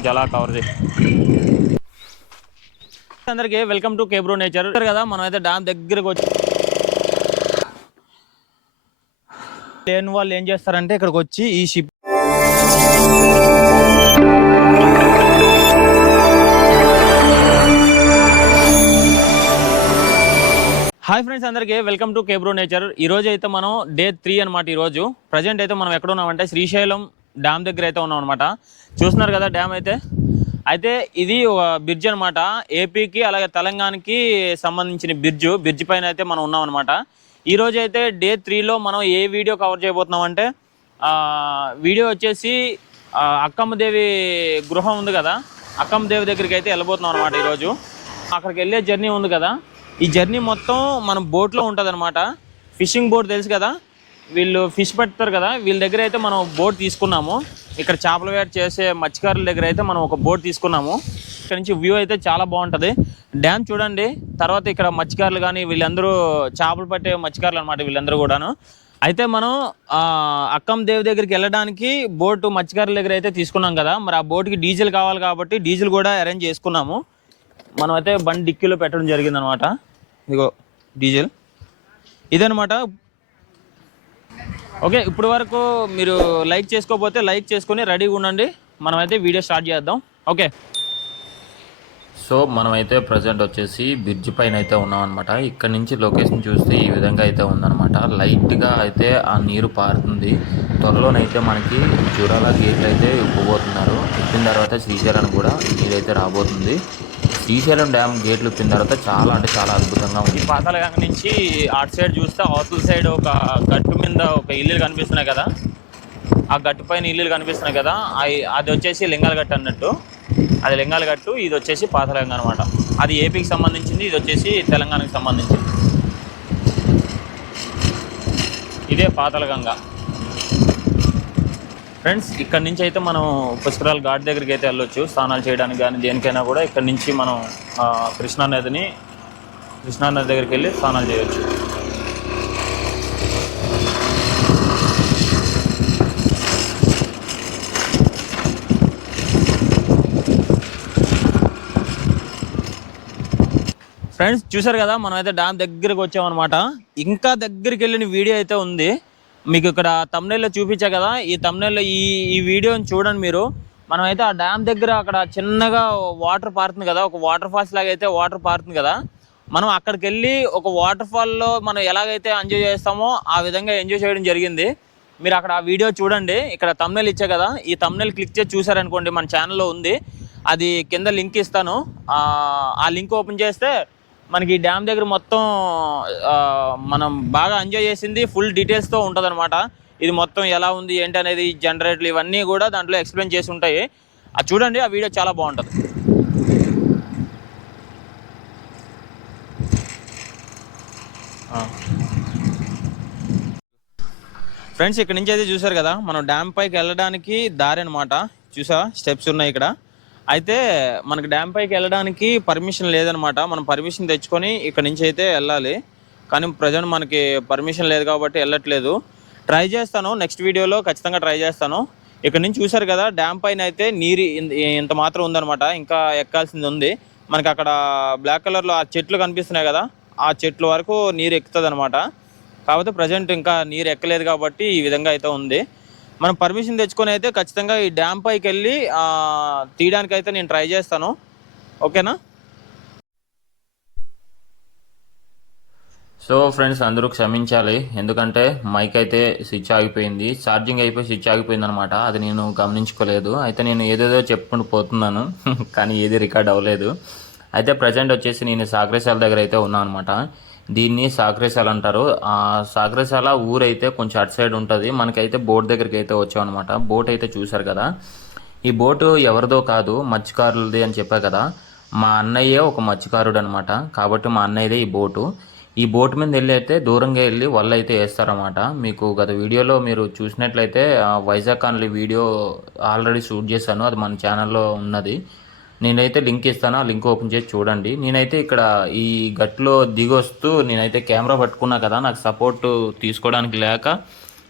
కొంచెం అలా కవర్ చేయి అందరికీ వెల్కమ్ టు కేబ్రో నేచర్ కదా మనం అయితే డ్యామ్ దగ్గరకు వచ్చి లేని వాళ్ళు ఏం చేస్తారంటే ఇక్కడికి వచ్చి ఈ షిప్ హాయ్ ఫ్రెండ్స్ అందరికీ వెల్కమ్ టు కేబ్రో నేచర్ ఈ రోజు అయితే మనం డే త్రీ అనమాట ఈ రోజు ప్రజెంట్ అయితే మనం ఎక్కడ ఉన్నామంటే శ్రీశైలం డ్యామ్ దగ్గర అయితే ఉన్నాం అనమాట చూస్తున్నారు కదా డ్యామ్ అయితే? అయితే ఇది ఒక బ్రిడ్జ్ అనమాట ఏపీకి అలాగే తెలంగాణకి సంబంధించిన బ్రిడ్జ్. బ్రిడ్జ్ పైన అయితే మనం ఉన్నాం అనమాట ఈరోజు అయితే డే త్రీలో మనం ఏ వీడియో కవర్ చేయబోతున్నాం అంటే వీడియో వచ్చేసి అక్కమ్మదేవి గృహం ఉంది కదా? అక్కమ్మదేవి దగ్గరికి అయితే వెళ్ళబోతున్నాం అనమాట ఈరోజు అక్కడికి వెళ్ళే జర్నీ ఉంది కదా? ఈ జర్నీ మొత్తం మనం బోట్లో ఉంటుంది అనమాట ఫిషింగ్ బోట్ తెలుసు కదా? వీళ్ళు ఫిష్ పెడతారు కదా వీళ్ళ దగ్గర అయితే మనం బోట్ తీసుకున్నాము. ఇక్కడ చేపల వేట చేసే మత్స్యకారుల దగ్గర అయితే మనం ఒక బోట్ తీసుకున్నాము. ఇక్కడ నుంచి వ్యూ అయితే చాలా బాగుంటుంది. డ్యామ్ చూడండి తర్వాత ఇక్కడ మత్స్యకారులు కానీ వీళ్ళందరూ చేపలు పట్టే మత్స్యకారులు అనమాట వీళ్ళందరూ కూడాను. అయితే మనం అక్కం దేవి దగ్గరికి వెళ్ళడానికి బోటు మత్స్యకారుల దగ్గర అయితే తీసుకున్నాం కదా. మరి ఆ బోట్కి డీజిల్ కావాలి కాబట్టి డీజిల్ కూడా అరేంజ్ చేసుకున్నాము. మనం అయితే బండి డిక్కీలో పెట్టడం జరిగిందనమాట ఇదిగో డీజిల్. ఇదనమాట ఓకే ఇప్పుడు వరకు మీరు లైక్ చేసుకోకపోతే లైక్ చేసుకొని రెడీగా ఉండండి. మనమైతే వీడియో స్టార్ట్ చేద్దాం. ఓకే. సో మనమైతే ప్రజెంట్ వచ్చేసి బ్రిడ్జ్ పైన అయితే ఉన్నాం అనమాట ఇక్కడ నుంచి లొకేషన్ చూస్తే ఈ విధంగా అయితే ఉందన్నమాట. లైట్గా అయితే ఆ నీరు పారుతుంది. త్వరలోనైతే మనకి జూరాల గేట్లు అయితే ఇప్పబోతున్నారు ఇచ్చిన తర్వాత శ్రీశైలం కూడా నీరైతే రాబోతుంది. శ్రీశైలం డ్యామ్ గేట్లు ఇప్పిన తర్వాత చాలా అంటే చాలా అద్భుతంగా ఉంది. ఈ పాతాళగంగ నుంచి అటు సైడ్ చూస్తే అవతల సైడ్ ఒక గట్టు మీద ఒక ఇల్లులు కనిపిస్తున్నాయి కదా. ఆ గట్టు పైన ఇల్లులు కనిపిస్తున్నాయి కదా. అది అది వచ్చేసి లింగాల గట్టు అన్నట్టు. అది లింగాల గట్టు ఇది వచ్చేసి పాతాళగంగ అనమాట అది ఏపీకి సంబంధించింది ఇది వచ్చేసి తెలంగాణకి సంబంధించింది. ఇదే పాతాళగంగ. ఫ్రెండ్స్ ఇక్కడ నుంచి అయితే మనం పుష్కరాల ఘాట్ దగ్గరికి అయితే వెళ్ళొచ్చు. స్నానాలు చేయడానికి కానీ దేనికైనా కూడా ఇక్కడ నుంచి మనం కృష్ణా నదిని కృష్ణా నది దగ్గరికి వెళ్ళి స్నానాలు చేయొచ్చు. ఫ్రెండ్స్ చూసారు కదా మనం అయితే డ్యామ్ దగ్గరికి వచ్చామన్నమాట. ఇంకా దగ్గరికి వెళ్ళిన వీడియో అయితే ఉంది. మీకు ఇక్కడ తమ్నెల్లో చూపించా కదా ఈ తమ్నెల్లో ఈ ఈ వీడియోని చూడండి మీరు. మనమైతే ఆ డ్యామ్ దగ్గర అక్కడ చిన్నగా వాటర్ పారుతుంది కదా ఒక వాటర్ ఫాల్స్ లాగా అయితే వాటర్ పారుతుంది కదా. మనం అక్కడికి వెళ్ళి ఒక వాటర్ ఫాల్లో మనం ఎలాగైతే ఎంజాయ్ చేస్తామో ఆ విధంగా ఎంజాయ్ చేయడం జరిగింది. మీరు అక్కడ ఆ వీడియో చూడండి. ఇక్కడ తమ్నెల్ ఇచ్చా కదా ఈ తమ్నెల్ క్లిక్ చేసి చూసారనుకోండి మన ఛానల్లో ఉంది. అది కింద లింక్ ఇస్తాను. ఆ లింక్ ఓపెన్ చేస్తే మనకి డ్యామ్ దగ్గర మొత్తం మనం బాగా ఎంజాయ్ చేసింది ఫుల్ డీటెయిల్స్తో ఉంటుంది ఇది మొత్తం ఎలా ఉంది ఏంటి అనేది జనరేటర్లు ఇవన్నీ కూడా దాంట్లో ఎక్స్ప్లెయిన్ చేసి ఉంటాయి. అది చూడండి ఆ వీడియో చాలా బాగుంటుంది. ఫ్రెండ్స్ ఇక్కడ నుంచి అయితే చూసారు కదా మనం డ్యామ్ పైకి వెళ్ళడానికి దారి అనమాట చూసా స్టెప్స్ ఉన్నాయి ఇక్కడ. అయితే మనకి డ్యామ్ పైకి వెళ్ళడానికి పర్మిషన్ లేదనమాట. మనం పర్మిషన్ తెచ్చుకొని ఇక్కడ నుంచి అయితే వెళ్ళాలి. కానీ ప్రజెంట్ మనకి పర్మిషన్ లేదు కాబట్టి వెళ్ళట్లేదు. ట్రై చేస్తాను. నెక్స్ట్ వీడియోలో ఖచ్చితంగా ట్రై చేస్తాను. ఇక్కడ నుంచి చూసారు కదా డ్యామ్ పైన అయితే నీరు ఇంత మాత్రం ఉందన్నమాట ఇంకా ఎక్కాల్సింది ఉంది. మనకి అక్కడ బ్లాక్ కలర్లో ఆ చెట్లు కనిపిస్తున్నాయి కదా ఆ చెట్ల వరకు నీరు ఎక్కుతుంది అనమాట కాకపోతే ప్రజెంట్ ఇంకా నీరు ఎక్కలేదు కాబట్టి ఈ విధంగా అయితే ఉంది. మనం పర్మిషన్ తెచ్చుకొని అయితే ఖచ్చితంగా ఈ డ్యామ్ పైకి వెళ్ళి తీయడానికి అయితే నేను ట్రై చేస్తాను. ఓకేనా? సో ఫ్రెండ్స్ అందరూ క్షమించాలి. ఎందుకంటే మైక్ అయితే స్విచ్ ఆగిపోయింది. ఛార్జింగ్ అయిపోయి స్విచ్ ఆగిపోయింది అనమాట అది నేను గమనించుకోలేదు. అయితే నేను ఏదేదో చెప్పుకుంటూ పోతున్నాను. కానీ ఏది రికార్డ్ అవ్వలేదు. అయితే ప్రజెంట్ వచ్చేసి నేను సాగరేశాల దగ్గర అయితే ఉన్నాను అనమాట దీన్ని సాగరేశాల అంటారు. ఆ సాగరేశాల ఊరైతే కొంచెం అటు సైడ్ ఉంటుంది. మనకైతే బోట్ దగ్గరికి అయితే వచ్చాం అనమాట బోట్ అయితే చూశారు కదా. ఈ బోటు ఎవరిదో కాదు మత్స్యకారులది అని చెప్పా కదా. మా అన్నయ్యే ఒక మత్స్యకారుడు అనమాట కాబట్టి మా అన్నయ్యదే ఈ బోటు. ఈ బోట్ మీద వెళ్ళి అయితే దూరంగా వెళ్ళి వల్ల అయితే వేస్తారన్నమాట. మీకు గత వీడియోలో మీరు చూసినట్లయితే వైజాగ్ కాన్లీ వీడియో ఆల్రెడీ షూట్ చేశాను. అది మన ఛానల్లో ఉన్నది. నేనైతే లింక్ ఇస్తాను ఆ లింక్ ఓపెన్ చేసి చూడండి. నేనైతే ఇక్కడ ఈ గట్లో దిగొస్తూ నేనైతే కెమెరా పట్టుకున్నా కదా నాకు సపోర్ట్ తీసుకోవడానికి లేక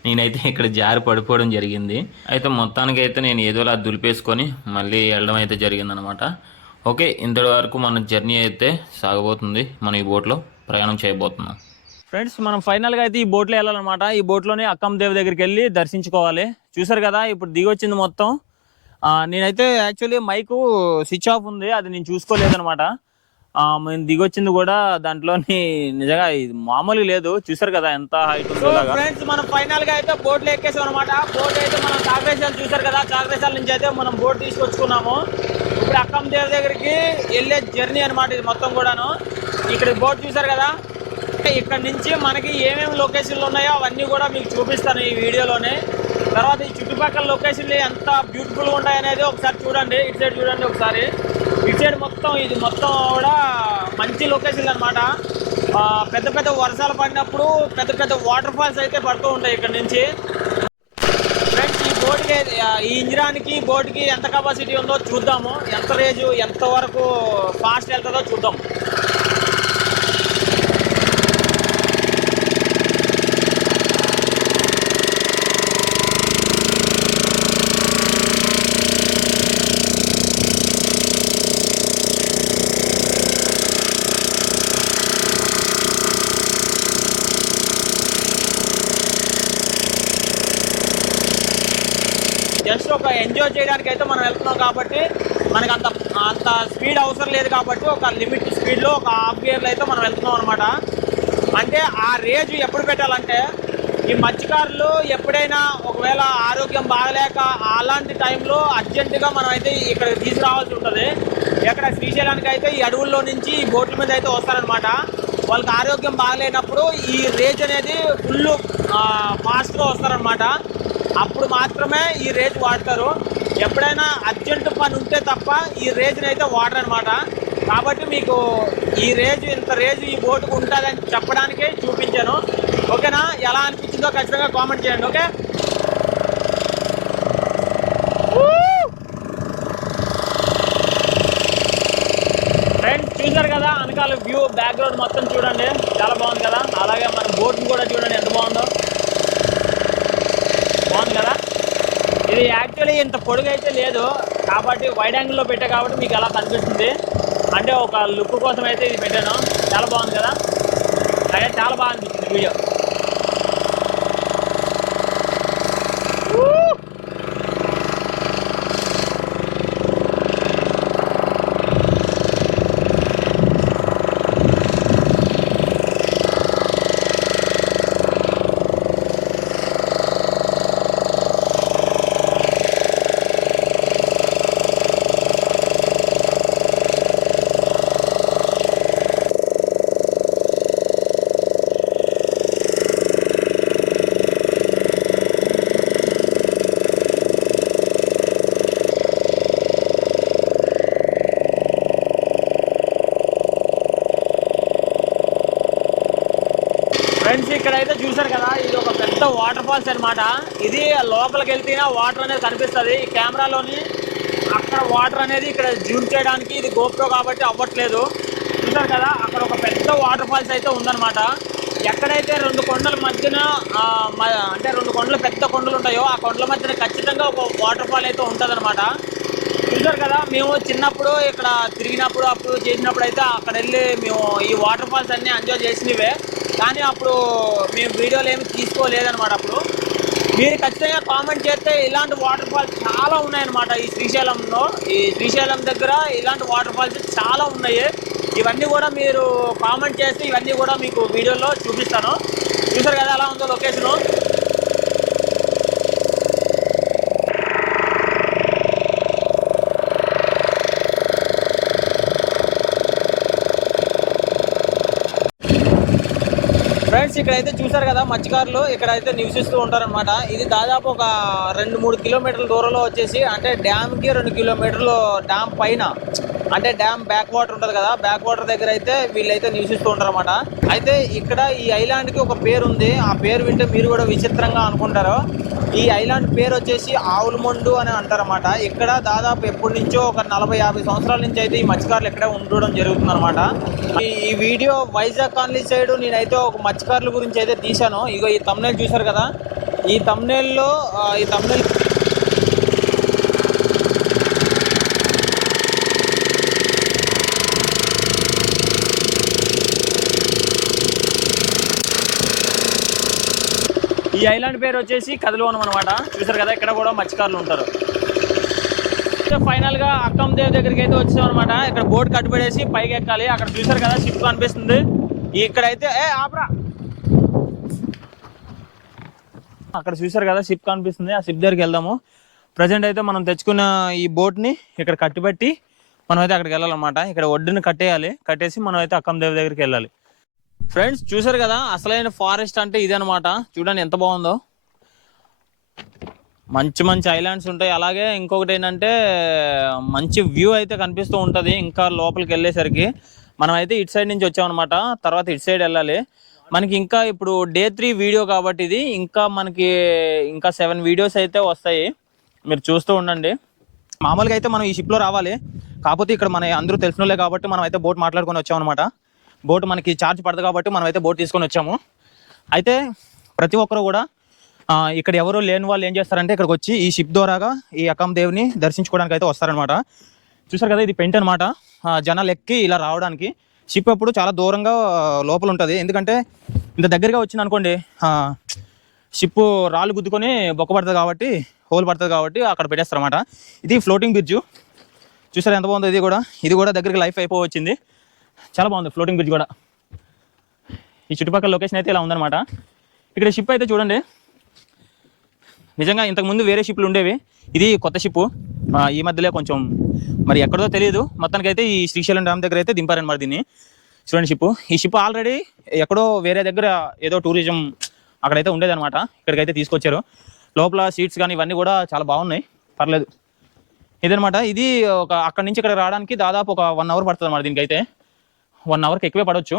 నేనైతే ఇక్కడ జారి పడిపోవడం జరిగింది. అయితే మొత్తానికి అయితే నేను ఏదోలా దులిపేసుకొని మళ్ళీ వెళ్ళడం అయితే జరిగిందనమాట. ఓకే ఇంతటి వరకు మన జర్నీ అయితే సాగబోతుంది. మనం ఈ బోట్లో ప్రయాణం చేయబోతున్నాం. ఫ్రెండ్స్ మనం ఫైనల్గా అయితే ఈ బోట్లో వెళ్ళాలన్నమాట. ఈ బోట్లోనే అక్కం దేవి దగ్గరికి వెళ్ళి దర్శించుకోవాలి. చూసారు కదా ఇప్పుడు దిగొచ్చింది మొత్తం. నేనైతే యాక్చువల్లీ మైకు స్విచ్ ఆఫ్ ఉంది అది నేను చూసుకోలేదనమాట మేము దిగొచ్చింది కూడా దాంట్లోని నిజంగా ఇది మామూలుగా లేదు చూసారు కదా ఎంత హైట్ ఫ్రెండ్స్ మనం ఫైనల్గా అయితే బోట్లు ఎక్కేసాం అనమాట బోట్ అయితే మనం చాకరేశాలు చూసారు కదా చాకరేశాల నుంచి అయితే మనం బోట్ తీసుకొచ్చుకున్నాము. ఇప్పుడు అక్కం దేవి దగ్గరికి వెళ్ళే జర్నీ అనమాట ఇది మొత్తం కూడాను. ఇక్కడ బోట్ చూసారు కదా ఇక్కడ నుంచి మనకి ఏమేమి లొకేషన్లు ఉన్నాయో అవన్నీ కూడా మీకు చూపిస్తాను ఈ వీడియోలోనే. తర్వాత ఈ చుట్టుపక్కల లొకేషన్లు ఎంత బ్యూటిఫుల్గా ఉంటాయనేది ఒకసారి చూడండి. ఇటు సైడ్ చూడండి ఒకసారి. ఇటు సైడ్ మొత్తం ఇది మొత్తం కూడా మంచి లొకేషన్లు అనమాట పెద్ద పెద్ద వర్షాలు పడినప్పుడు పెద్ద పెద్ద వాటర్ ఫాల్స్ అయితే పడుతూ ఉంటాయి ఇక్కడ నుంచి. ఫ్రెండ్స్ ఈ బోట్కి ఈ ఇంజిరానికి బోట్కి ఎంత కెపాసిటీ ఉందో చూద్దాము. ఎంత రేజు ఎంత వరకు ఫాస్ట్ వెళ్తుందో చూద్దాం జస్ట్ ఒక ఎంజాయ్ చేయడానికి అయితే మనం వెళ్తున్నాం కాబట్టి మనకి అంత అంత స్పీడ్ అవసరం లేదు కాబట్టి ఒక లిమిట్ స్పీడ్లో ఒక హాఫ్ గేర్లో అయితే మనం వెళ్తున్నాం అనమాట అంటే ఆ రేజ్ ఎప్పుడు పెట్టాలంటే ఈ మత్స్యకారులు ఎప్పుడైనా ఒకవేళ ఆరోగ్యం బాగలేక అలాంటి టైంలో అర్జెంటుగా మనం అయితే ఇక్కడ తీసుకురావాల్సి ఉంటుంది. ఎక్కడ శ్రీశైలానికి అయితే ఈ అడవుల్లో నుంచి ఈ బోట్ల మీద అయితే వస్తారనమాట వాళ్ళకి ఆరోగ్యం బాగలేనప్పుడు ఈ రేజ్ అనేది ఫుల్ ఫాస్ట్గా వస్తారనమాట అప్పుడు మాత్రమే ఈ రేజ్ వాడతారు. ఎప్పుడైనా అర్జెంట్ పని ఉంటే తప్ప ఈ రేజ్ని అయితే వాడరు అనమాట కాబట్టి మీకు ఈ రేజ్ ఇంత రేజ్ ఈ బోటుకు ఉంటుందని చెప్పడానికే చూపించాను. ఓకేనా? ఎలా అనిపించిందో ఖచ్చితంగా కామెంట్ చేయండి ఓకే? ఫ్రెండ్స్ చూసారు కదా వెనకాల వ్యూ బ్యాక్గ్రౌండ్ మొత్తం చూడండి. చాలా బాగుంది కదా? అలాగే మన బోట్ని కూడా చూడండి ఎంత బాగుందో కదా ఇది యాక్చువల్లీ ఇంత పొడుగు అయితే లేదు. కాబట్టి వైడ్ యాంగిల్లో పెట్టా కాబట్టి మీకు ఎలా కనిపిస్తుంది? అంటే ఒక లుక్ కోసం అయితే ఇది పెట్టాను. చాలా బాగుంది కదా? అదే చాలా బాగా అనిపిస్తుంది వీడియో ఫ్రెండ్స్ ఇక్కడ అయితే చూసారు కదా ఇది ఒక పెద్ద వాటర్ ఫాల్స్ అన్నమాట. ఇది లోపలికి వెళ్తేనే వాటర్ అనేది కనిపిస్తుంది. ఈ కెమెరాలోని అక్కడ వాటర్ అనేది ఇక్కడ జూమ్ చేయడానికి ఇది గోప్రో కాబట్టి అవ్వట్లేదు. చూసారు కదా అక్కడ ఒక పెద్ద వాటర్ ఫాల్స్ అయితే ఉందన్నమాట. ఎక్కడైతే రెండు కొండల మధ్యన మ- అంటే రెండు కొండలు పెద్ద కొండలు ఉంటాయో ఆ కొండల మధ్యన ఖచ్చితంగా ఒక వాటర్ ఫాల్ అయితే ఉంటుందన్నమాట. చూసారు కదా మేము చిన్నప్పుడు ఇక్కడ తిరిగినప్పుడు అప్పుడు చేసినప్పుడు అయితే అక్కడ వెళ్ళి మేము ఈ వాటర్ ఫాల్స్ అన్నీ ఎంజాయ్ చేసినవే. కానీ అప్పుడు మేము వీడియోలు ఏమి తీసుకోలేదన్నమాట అప్పుడు. మీరు ఖచ్చితంగా కామెంట్ చేస్తే ఇలాంటి వాటర్ ఫాల్స్ చాలా ఉన్నాయన్నమాట ఈ శ్రీశైలంలో. ఈ శ్రీశైలం దగ్గర ఇలాంటి వాటర్ ఫాల్స్ చాలా ఉన్నాయి. ఇవన్నీ కూడా మీరు కామెంట్ చేస్తే ఇవన్నీ కూడా మీకు వీడియోలో చూపిస్తాను. చూసారు కదా ఎలా ఉందో లొకేషను ఇక్కడైతే చూసారు కదా మత్స్యకారులు ఇక్కడైతే నివసిస్తూ ఉంటారన్నమాట. ఇది దాదాపు ఒక రెండు మూడు కిలోమీటర్ల దూరంలో వచ్చేసి అంటే డ్యామ్కి రెండు కిలోమీటర్లు డ్యామ్ పైన అంటే డ్యామ్ బ్యాక్ వాటర్ ఉంటుంది కదా బ్యాక్ వాటర్ దగ్గర అయితే వీళ్ళైతే నివసిస్తూ ఉంటారన్నమాట. అయితే ఇక్కడ ఈ ఐలాండ్కి ఒక పేరు ఉంది ఆ పేరు వింటే మీరు కూడా విచిత్రంగా అనుకుంటారు. ఈ ఐలాండ్ పేరు వచ్చేసి ఆవులమండు అని అంటారన్నమాట. ఇక్కడ దాదాపు ఎప్పటి నుంచో ఒక నలభై యాభై సంవత్సరాల నుంచి అయితే ఈ మత్స్యకారులు ఇక్కడే ఉండడం జరుగుతుంది అనమాట ఈ వీడియో వైజాగ్ కాలనీ సైడ్ నేనైతే ఒక మత్స్యకారుల గురించి అయితే తీశాను. ఇగో ఈ తమ్నేల్ చూశారు కదా? ఈ తమ్నేల్లో ఈ తమ్నేల్ ఈ ఐలాండ్ పేరు వచ్చేసి కదిలోనం అనమాట చూసారు కదా ఇక్కడ కూడా మత్స్యకారులు ఉంటారు. ఫైనల్గా అక్కం దేవ్ దగ్గరికి అయితే వచ్చాం అనమాట ఇక్కడ బోట్ కట్టుబడేసి పైకి ఎక్కాలి. అక్కడ చూసారు కదా షిప్ కనిపిస్తుంది. ఇక్కడైతే ఏ ఆపరా. అక్కడ చూసారు కదా షిప్ కనిపిస్తుంది. ఆ షిప్ దగ్గరికి వెళ్దాము. ప్రజెంట్ అయితే మనం తెచ్చుకున్న ఈ బోట్ని ఇక్కడ కట్టిపెట్టి మనం అయితే అక్కడికి వెళ్ళాలన్నమాట. ఇక్కడ ఒడ్డుని కట్టేయాలి. కట్టేసి మనం అయితే అక్కం దేవ్ దగ్గరికి వెళ్ళాలి. ఫ్రెండ్స్ చూసారు కదా అసలైన ఫారెస్ట్ అంటే ఇదే అనమాట చూడండి ఎంత బాగుందో. మంచి మంచి ఐలాండ్స్ ఉంటాయి. అలాగే ఇంకొకటి ఏంటంటే మంచి వ్యూ అయితే కనిపిస్తూ ఉంటుంది ఇంకా లోపలికి వెళ్ళేసరికి. మనం అయితే ఇటు సైడ్ నుంచి వచ్చామన్నమాట. తర్వాత ఇటు సైడ్ వెళ్ళాలి. మనకి ఇంకా ఇప్పుడు డే త్రీ వీడియో కాబట్టి ఇది. ఇంకా మనకి ఇంకా సెవెన్ వీడియోస్ అయితే వస్తాయి. మీరు చూస్తూ ఉండండి. మామూలుగా అయితే మనం ఈ షిప్లో రావాలి. కాకపోతే ఇక్కడ మన అందరూ తెలిసినోళ్ళే కాబట్టి మనం అయితే బోట్ మాట్లాడుకొని వచ్చామన్నమాట. బోట్ మనకి ఛార్జ్ పడదు కాబట్టి మనం అయితే బోట్ తీసుకొని వచ్చాము. అయితే ప్రతి ఒక్కరు కూడా ఇక్కడ ఎవరు లేని వాళ్ళు ఏం చేస్తారంటే ఇక్కడికి వచ్చి ఈ షిప్ ద్వారాగా ఈ అకామ్ దేవుని దర్శించుకోవడానికి అయితే వస్తారనమాట చూసారు కదా ఇది పెయింట్ అనమాట జనాలు ఎక్కి ఇలా రావడానికి షిప్ అప్పుడు చాలా దూరంగా లోపల ఉంటుంది. ఎందుకంటే ఇంత దగ్గరగా వచ్చింది అనుకోండి షిప్ రాళ్ళు గుద్దుకొని బొక్క పడుతుంది కాబట్టి హోల్ పడుతుంది కాబట్టి అక్కడ పెట్టేస్తారన్నమాట. ఇది ఫ్లోటింగ్ బ్రిడ్జ్ చూసారు ఎంత బాగుందో ఇది కూడా? ఇది కూడా దగ్గరికి లైఫ్ అయిపోవచ్చింది. చాలా బాగుంది ఫ్లోటింగ్ బ్రిడ్జ్ కూడా. ఈ చుట్టుపక్కల లొకేషన్ అయితే ఇలా ఉందన్నమాట. ఇక్కడ షిప్ అయితే చూడండి. నిజంగా ఇంతకుముందు వేరే షిప్లు ఉండేవి. ఇది కొత్త షిప్ ఈ మధ్యలో కొంచెం మరి ఎక్కడో తెలియదు. మొత్తానికైతే ఈ శ్రీశైలం డ్యామ్ దగ్గర అయితే దింపారనమాట దీన్ని. చూడండి షిప్ ఈ షిప్ ఆల్రెడీ ఎక్కడో వేరే దగ్గర ఏదో టూరిజం అక్కడైతే ఉండేదన్నమాట. ఇక్కడికైతే తీసుకొచ్చారు. లోపల సీట్స్ కానీ ఇవన్నీ కూడా చాలా బాగున్నాయి. పర్లేదు. ఇదనమాట ఇది ఒక అక్కడి నుంచి ఇక్కడ రావడానికి దాదాపు ఒక వన్ అవర్ పడుతుంది అన్నమాట దీనికైతే. వన్ అవర్కి ఎక్కువే పడవచ్చు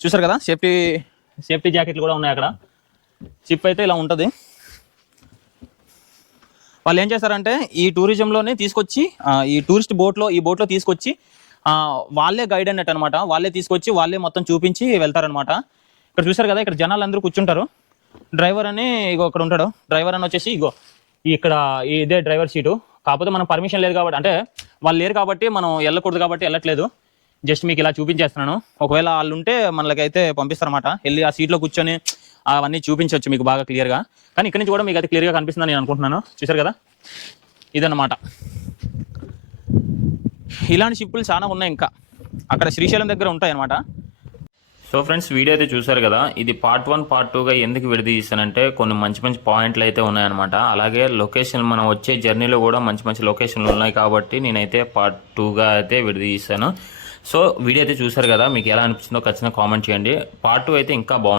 చూసారు కదా? సేఫ్టీ సేఫ్టీ జాకెట్లు కూడా ఉన్నాయి అక్కడ. షిప్ అయితే ఇలా ఉంటుంది. వాళ్ళు ఏం చేస్తారంటే ఈ టూరిజంలోనే తీసుకొచ్చి ఈ టూరిస్ట్ బోట్లో ఈ బోట్లో తీసుకొచ్చి వాళ్ళే గైడ్ అన్నట్టు అనమాట వాళ్ళే తీసుకొచ్చి వాళ్ళే మొత్తం చూపించి వెళ్తారనమాట ఇక్కడ చూసారు కదా? ఇక్కడ జనాలు అందరూ కూర్చుంటారు. డ్రైవర్ అని ఇగో ఇక్కడ ఉంటాడు. డ్రైవర్ అని వచ్చేసి ఇగో ఇక్కడ ఈ ఇదే డ్రైవర్ సీటు కాకపోతే మనం పర్మిషన్ లేదు కాబట్టి అంటే వాళ్ళు లేరు కాబట్టి మనం వెళ్ళకూడదు కాబట్టి వెళ్ళట్లేదు. జస్ట్ మీకు ఇలా చూపించేస్తున్నాను. ఒకవేళ వాళ్ళు ఉంటే మనకైతే పంపిస్తారన్నమాట. వెళ్ళి ఆ సీట్లో కూర్చొని అవన్నీ చూపించవచ్చు మీకు బాగా క్లియర్గా కానీ ఇక్కడ నుంచి కూడా మీకు అయితే క్లియర్గా కనిపిస్తుందని నేను అనుకుంటున్నాను. చూసారు కదా? ఇదన్నమాట. ఇలాంటి షిప్పులు చాలా ఉన్నాయి ఇంకా. అక్కడ శ్రీశైలం దగ్గర ఉంటాయి అన్నమాట సో ఫ్రెండ్స్ వీడియో అయితే చూసారు కదా? ఇది పార్ట్ వన్ పార్ట్ టూగా ఎందుకు విడదీస్తానంటే కొన్ని మంచి మంచి పాయింట్లు అయితే ఉన్నాయన్నమాట. అలాగే లొకేషన్ మనం వచ్చే జర్నీలో కూడా మంచి మంచి లొకేషన్లు ఉన్నాయి కాబట్టి నేనైతే పార్ట్ టూగా అయితే విడదీస్తాను సో వీడియో అయితే చూసారు కదా మీకు ఎలా అనిపించిందో ఖచ్చితంగా కామెంట్ చేయండి. పార్ట్ టూ అయితే ఇంకా బాగుంది.